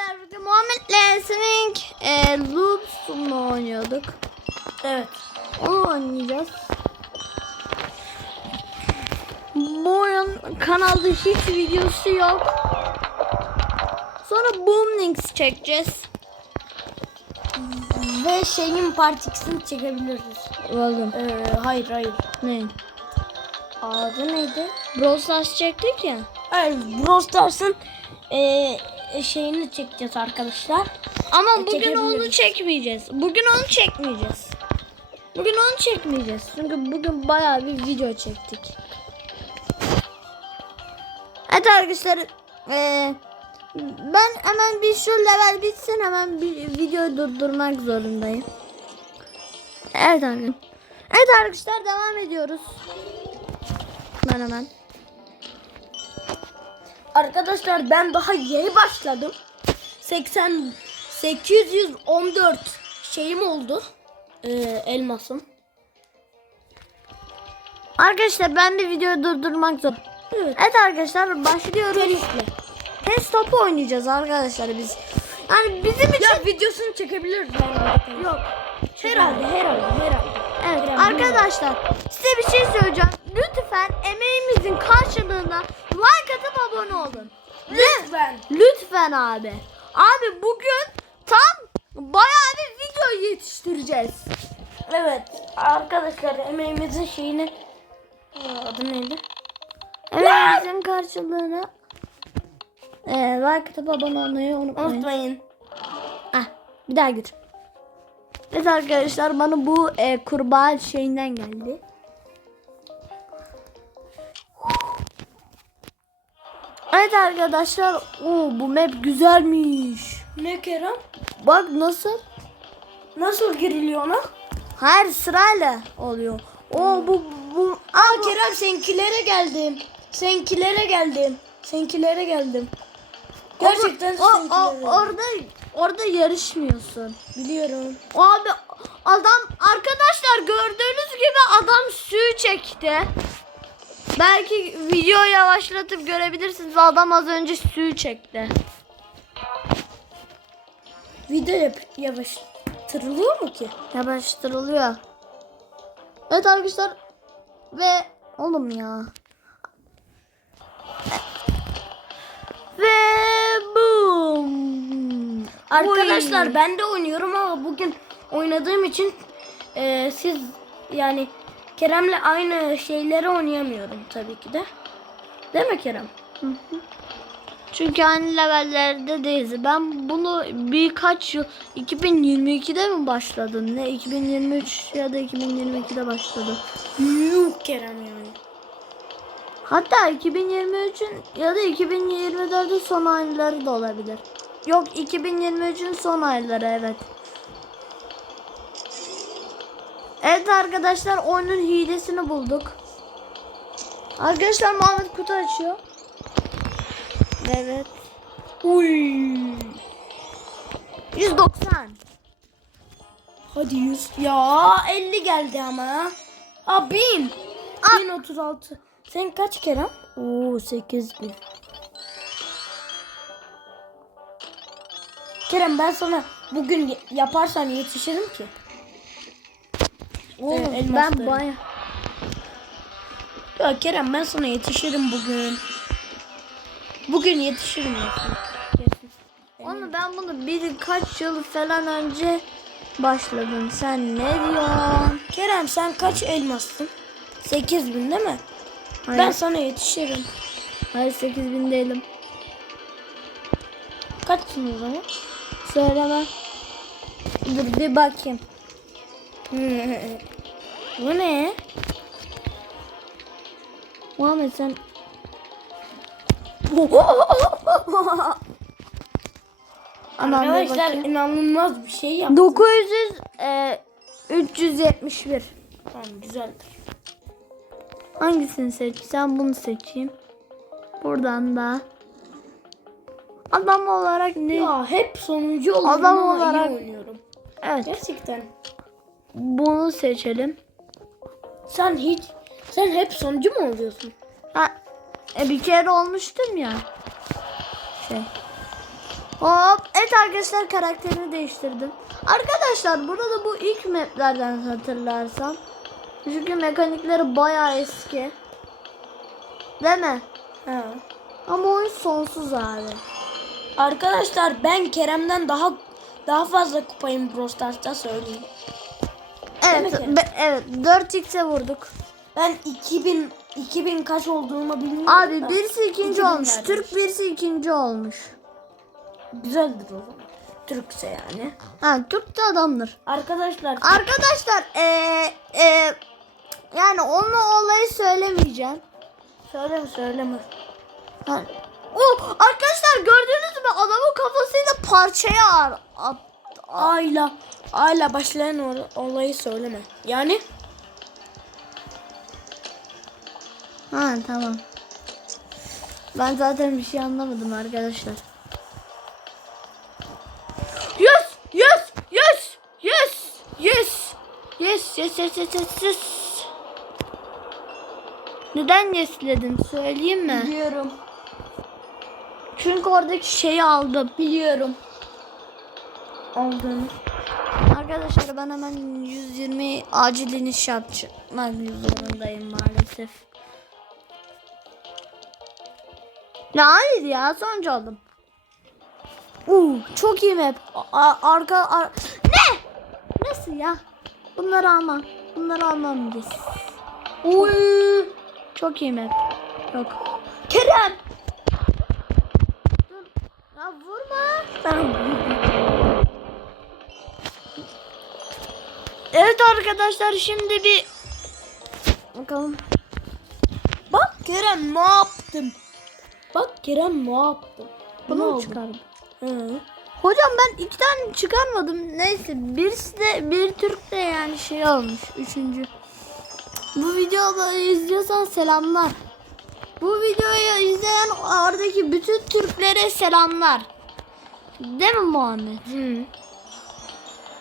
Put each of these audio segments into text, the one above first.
sizlerle birlikte Muhammed'le Swing e, Loops'unu oynuyorduk. Evet. Onu oynayacağız. Bu oyun kanalda hiç videosu yok. Sonra Boomlings çekeceğiz. Ve şeyin part X'ini çekebiliriz. Oğlum. Ee, hayır hayır. Ne? Adı neydi? Brawl Stars çektik ya. Hayır, Brawl Stars'ın ee, şeyini çekeceğiz arkadaşlar. Ama E, bugün onu çekmeyeceğiz. Bugün onu çekmeyeceğiz. Bugün onu çekmeyeceğiz. Çünkü bugün bayağı bir video çektik. Evet arkadaşlar. eee, ben hemen bir şu level bitsin hemen bir videoyu durdurmak zorundayım. Evet arkadaşlar. Evet arkadaşlar devam ediyoruz. Ben hemen. Arkadaşlar ben daha yeni başladım. 80 814 şeyim oldu. Ee, elmasım. Arkadaşlar ben bir videoyu durdurmak zor. Evet. Evet arkadaşlar başlıyoruz. Tenisle. Tenis topu oynayacağız arkadaşlar biz. Yani bizim için Ya videosunu çekebiliriz yani. yok. Herhalde herhalde herhalde. Evet Kerem, arkadaşlar size bir şey söyleyeceğim. Lütfen emeğimizin karşılığında like atıp abone olun. Lütfen. Lütfen abi. Abi bugün tam bayağı bir video yetiştireceğiz. Evet arkadaşlar emeğimizin şeyini adı neydi? Emeğimizin karşılığını e, like atıp abone olmayı unutmayın. Unutmayın. Ah, bir daha gir. Evet arkadaşlar bana bu e, kurbağa şeyinden geldi. Evet arkadaşlar, oo, bu map güzelmiş. Ne Kerem? Bak nasıl? Nasıl giriliyor ona? Her sırayla oluyor. O bu bu Aa Kerem senkilere geldim. Senkilere geldim. Senkilere geldim. Gerçekten o, o, orada orada yarışmıyorsun. Biliyorum. Abi adam arkadaşlar gördüğünüz gibi adam suyu çekti. Belki video yavaşlatıp görebilirsiniz. Adam az önce suyu çekti. Video yap yavaştırılıyor mu ki? Yavaştırılıyor. Evet arkadaşlar ve oğlum ya. Ve boom. Arkadaşlar ben de oynuyorum ama bugün oynadığım için e, siz yani Kerem'le aynı şeyleri oynayamıyorum tabii ki de. Değil mi Kerem? Çünkü aynı levellerde değiliz. Ben bunu birkaç yıl 2022'de mi başladım? Ne 2023 ya da 2022'de başladım. Yuh Kerem yani. Hatta 2023'ün ya da 2024'ün son ayları da olabilir. Yok 2023'ün son ayları evet. Evet arkadaşlar oyunun hilesini bulduk. Arkadaşlar Muhammed kutu açıyor. Evet. Uy. 190. Hadi 100. Ya 50 geldi ama. Aa 1000. 1036. Sen kaç Kerem? Oo 8000. Kerem ben sana bugün yaparsan yetişirim ki. Oğlum Ee, ben elmasları. baya Ya Kerem ben sana yetişirim bugün. Bugün yetişirim ya. Onu ben bunu birkaç yıl falan önce başladım. Sen ne diyorsun? Kerem sen kaç elmassın? 8000 değil mi? Hayır, Ben sana yetişirim. hayır 8000 değilim. Kaçsın o zaman? Söyleme. Dur bir bakayım. Bu ne? Muhammed sen bir Arkadaşlar inanılmaz bir şey yaptım. 900 e, 371. Tamam güzeldir. Hangisini seçsem bunu seçeyim. Buradan da adam olarak ne? Ya hep sonuncu oluyorum Adam olarak- iyi oynuyorum. Evet. Gerçekten. Bunu seçelim. Sen hiç sen hep sonuncu mu oluyorsun? Ha, e, bir kere olmuştum ya. Şey. Hop. Evet arkadaşlar karakterini değiştirdim. Arkadaşlar burada bu ilk maplerden hatırlarsam. Çünkü mekanikleri bayağı eski. Değil mi? Ha. Ama oyun sonsuz abi. Arkadaşlar ben Kerem'den daha daha fazla kupayım Brawl Stars'ta söyleyeyim. Evet, be- evet 4x'e vurduk. Ben 2000 2000 kaç olduğumu bilmiyorum. Abi da. birisi ikinci 2000 olmuş. nerede? Türk birisi ikinci olmuş. güzeldir o zaman. Türkse yani. Ha Türk de adamdır. Arkadaşlar Arkadaşlar eee eee yani onun olayı söylemeyeceğim. söyleme söyleme. Ha. Oh, arkadaşlar gördünüz mü adamın kafasıyla parçaya ar at. Ayla Ayla başlayan or- olayı söyleme. Yani Ha tamam. Ben zaten bir şey anlamadım arkadaşlar. Yes! Yes! Yes! Yes! Yes! Yes! Yes! Yes! Yes! Yes! yes. Neden yesledim söyleyeyim mi? biliyorum. Çünkü oradaki şeyi aldım. Biliyorum. Aldığını. Arkadaşlar ben hemen 120 acil iniş yapmak zorundayım maalesef. Ne hayır ya sonucu aldım. Uuu çok iyi map. A- arka ar- ne? Nasıl ya? Bunları almam. Bunları almam biz. Uy çok iyi map. Yok. Kerem. Dur. Ya vurma. Ben Evet arkadaşlar şimdi bir bakalım. Bak Kerem ne yaptım? Bak Kerem ne yaptım? Bunu mu çıkardım? Hı. Hocam ben iki tane çıkarmadım. Neyse birisi de bir Türk de yani şey olmuş. Üçüncü. Bu videoyu izliyorsan selamlar. Bu videoyu izleyen oradaki bütün Türklere selamlar. Değil mi Muhammed? Hı.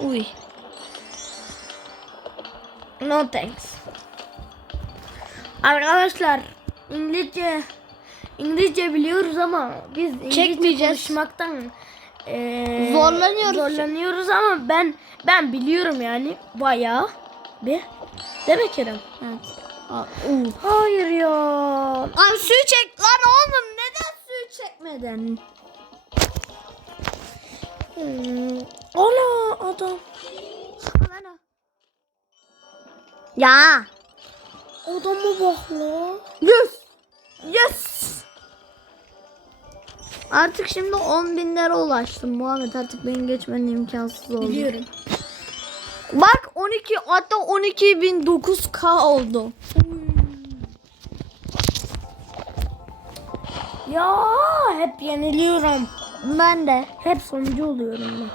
Uy. No thanks. Arkadaşlar İngilizce İngilizce biliyoruz ama biz İngilizce konuşmaktan eee, Zorlanıyoruz. Zorlanıyoruz ama ben ben biliyorum yani bayağı bir. Değil mi Kerem? Evet. Hayır ya. Lan suyu çek lan oğlum neden suyu çekmedin? Hmm. Ana adam. Ya. Adama bak la. Yes. Yes. Artık şimdi 10 binlere ulaştım Muhammed artık benim geçmenin imkansız oldu. Biliyorum. Bak 12 hatta 12 bin 9k oldu. Ya hep yeniliyorum. Ben de. Hep sonuncu oluyorum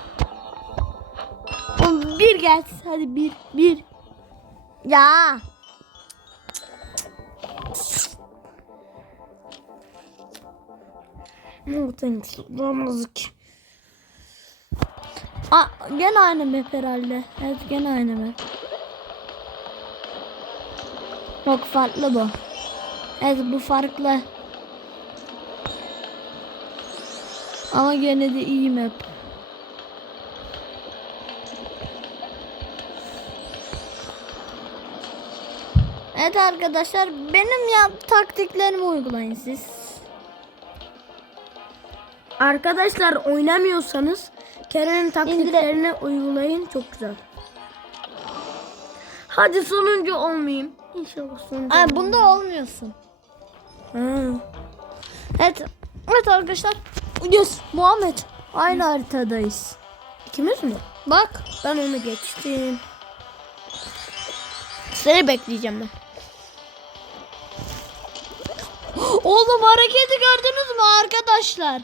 ben. Bir gelsin hadi bir bir. Ya. Thanks. Ramazık. Aa, gene aynı map herhalde. Evet gene aynı map. Yok farklı bu. Evet bu farklı. Ama gene de iyi map. Evet arkadaşlar benim yap taktiklerimi uygulayın siz. Arkadaşlar oynamıyorsanız Kerem'in taktiklerini uygulayın çok güzel. Hadi sonuncu olmayayım. İnşallah sonuncu. Ay bunda olmuyorsun. Ha. Evet. Evet arkadaşlar. Yes Muhammed. Aynı haritadayız. İkimiz mi? Bak. Ben onu geçtim. Seni bekleyeceğim ben. Oğlum hareketi gördünüz mü arkadaşlar?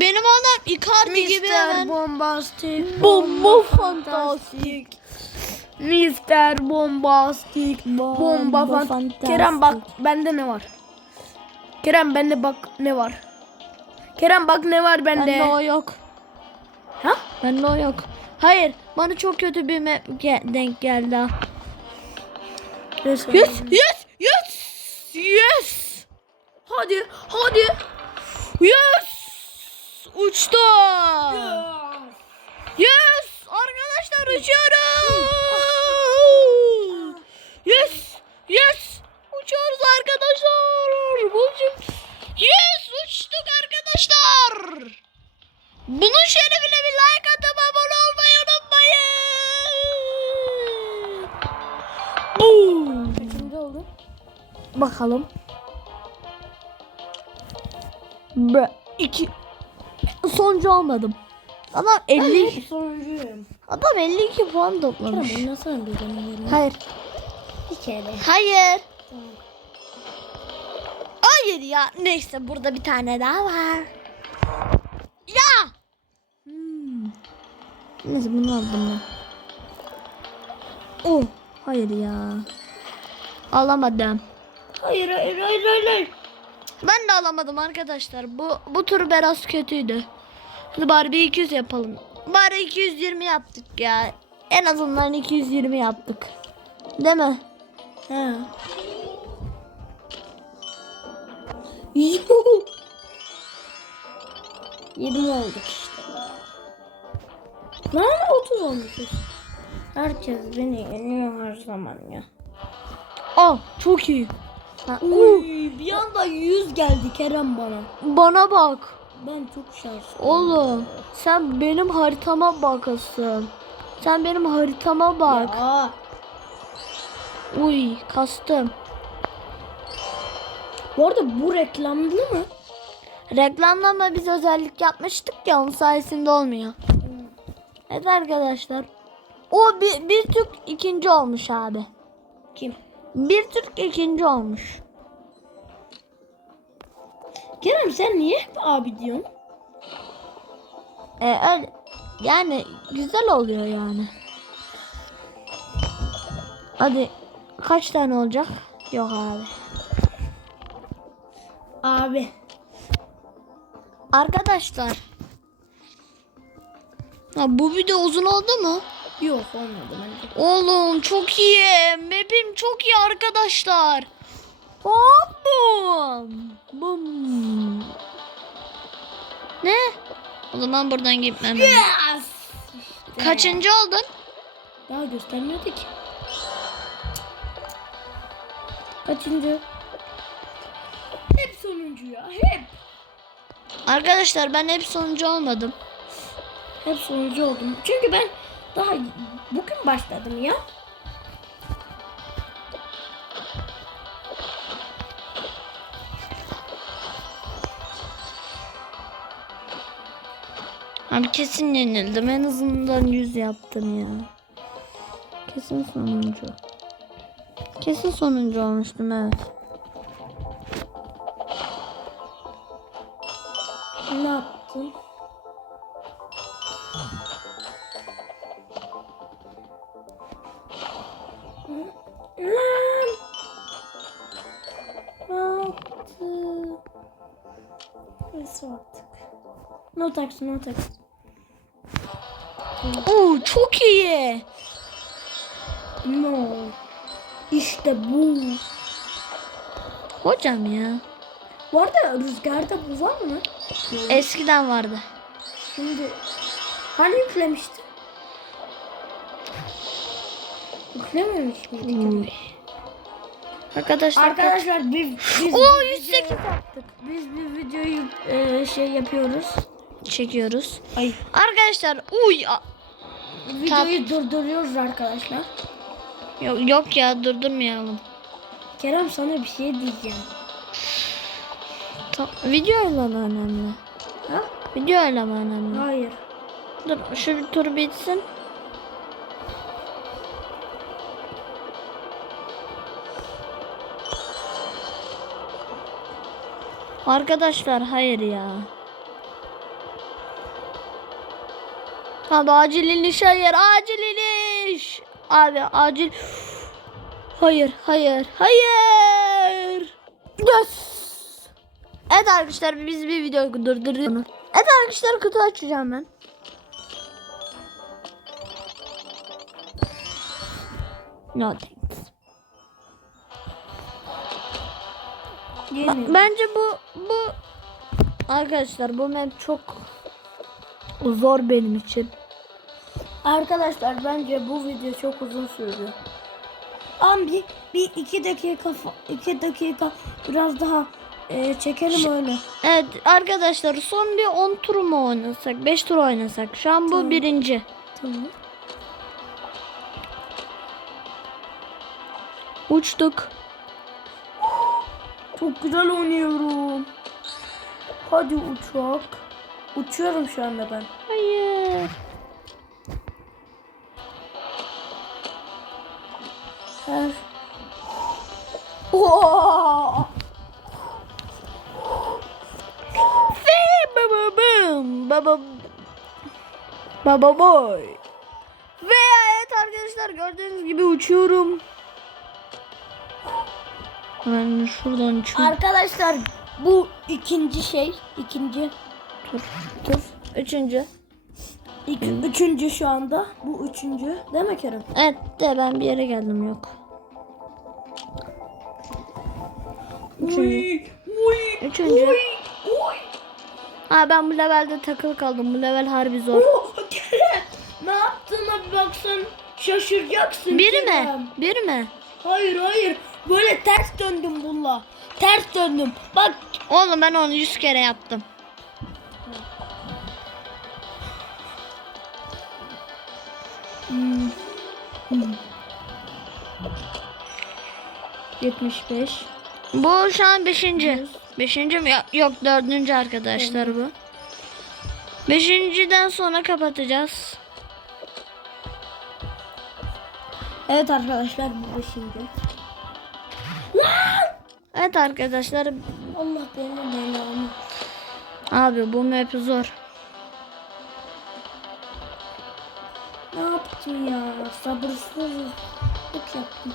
Benim adam Icardi gibi Mr. hemen. Bombastic. Bomba fantastik. Mr. Bombastic. Bomba Bomba fan- fantastik. Kerem bak bende ne var? Kerem bende bak ne var? Kerem bak ne var bende? Bende o yok. Ha? Bende o yok. Hayır. Bana çok kötü bir map ge- denk geldi. Yes, Yes, yes, yes, yes. Hadi, hadi. Yes. Uçtu. Yes! Arkadaşlar uçuyoruz. Yes! Yes! Uçuyoruz arkadaşlar. Buldum. Yes! Uçtuk arkadaşlar. Bunun şerefine bir like atıp abone olmayı unutmayın. Bakalım. Bre, iki. Sonuncu olmadım. Adam 50 Sonuncuyum. adam 52 puan toplamış. Kerem nasıl öldürdün Hayır. Bir kere. Hayır. Hayır ya. Neyse burada bir tane daha var. Ya. Hmm. Neyse bunu aldım ben. Oh. Hayır ya. Alamadım. Hayır hayır hayır hayır. Ben de alamadım arkadaşlar. Bu bu tur biraz kötüydü. Hadi bari bir 200 yapalım. Bari 220 yaptık ya. En azından 220 yaptık. Değil mi? He. Yedi olduk işte. Lan 30 olmuşuz. Herkes beni yeniyor her zaman ya. Oh çok iyi. Ha, Uy, bir anda 100 geldi Kerem bana. bana bak. Ben çok şanslıyım. Oğlum sen benim haritama bakasın. Sen benim haritama bak. Ya. Uy kastım. Bu arada bu reklamlı mı? Reklamlama biz özellik yapmıştık ya onun sayesinde olmuyor. Evet arkadaşlar. O bir, bir Türk ikinci olmuş abi. Kim? Bir Türk ikinci olmuş. Kerem sen niye hep abi diyorsun? Ee, öyle, yani güzel oluyor yani. Hadi kaç tane olacak? Yok abi. Abi. Arkadaşlar. Ha, bu video uzun oldu mu? Yok olmadı bence. Oğlum çok iyi. Map'im çok iyi arkadaşlar. Hop bum. Bum. Ne? O zaman buradan gitmem. Yes! Kaçıncı oldun? Daha göstermiyordu ki. Kaçıncı? Hep sonuncu ya. Hep. Arkadaşlar ben hep sonuncu olmadım. Hep sonuncu oldum. Çünkü ben daha bugün başladım ya. Abi kesin yenildim. En azından 100 yaptım ya. Kesin sonuncu. Kesin sonuncu olmuştum evet. Ne yaptın? No tax. Oo çok iyi. No. İşte bu. Hocam ya. Bu arada rüzgarda bu var mı? Eskiden vardı. Şimdi hani yüklemiştim? Yüklememiş miydik? Arkadaşlar Arkadaşlar biz biz Oo bir 108 video- yaptık. biz bir videoyu e, şey yapıyoruz. Çekiyoruz. Ay. Arkadaşlar uy. Videoyu durduruyoruz arkadaşlar. Yok, yok ya durdurmayalım. Kerem sana bir şey diyeceğim. Ta- videoyla mı önemli? Ha? Videoyla mı önemli? Hayır. Dur şu bir tur bitsin. Arkadaşlar hayır ya. Abi acil iniş hayır acil iniş. Abi acil. Hayır hayır hayır. Yes. Evet arkadaşlar biz bir video durduruyoruz. Evet arkadaşlar kutu açacağım ben. No thanks. Yeni. Bence bu bu arkadaşlar bu map çok zor benim için. Arkadaşlar bence bu video çok uzun sürdü. Ama bir, bir iki dakika iki dakika biraz daha e, çekelim öyle. Evet arkadaşlar son bir 10 tur mu oynasak? 5 tur oynasak. Şu an bu birinci. Tamam. Uçtuk. Çok güzel oynuyorum. Hadi uçak. Uçuyorum şu anda ben. Hayır. Baba. Baba boy. Ve evet arkadaşlar gördüğünüz gibi uçuyorum. Ben şuradan uçuyorum. Arkadaşlar bu ikinci şey. ikinci Tur. Tur. Üçüncü. İki, üçüncü şu anda. Bu üçüncü. Değil mi Kerem? Evet de ben bir yere geldim yok. Üçüncü. Üçüncü. Ha ben bu levelde takılı kaldım. Bu level harbi zor. Oh, ne yaptığına bir baksan şaşıracaksın. Biri mi? Biri mi? Hayır hayır. Böyle ters döndüm bununla. Ters döndüm. Bak Oğlum ben onu yüz kere yaptım. Hmm. 75. Bu şu an beşinci. Beşinci mi? Yok, dördüncü arkadaşlar bu. Beşinciden sonra kapatacağız. Evet arkadaşlar bu beşinci. Evet arkadaşlar. Allah benim belamı. Abi bu map zor. Ne yaptım ya? Sabırsızlık yaptım.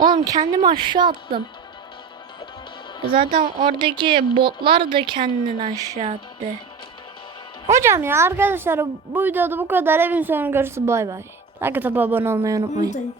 Oğlum kendimi aşağı attım. Zaten oradaki botlar da kendini aşağı attı. Hocam ya arkadaşlar bu videoda bu kadar. Evin sonu görüşürüz. Bay bay. Like atıp abone olmayı unutmayın.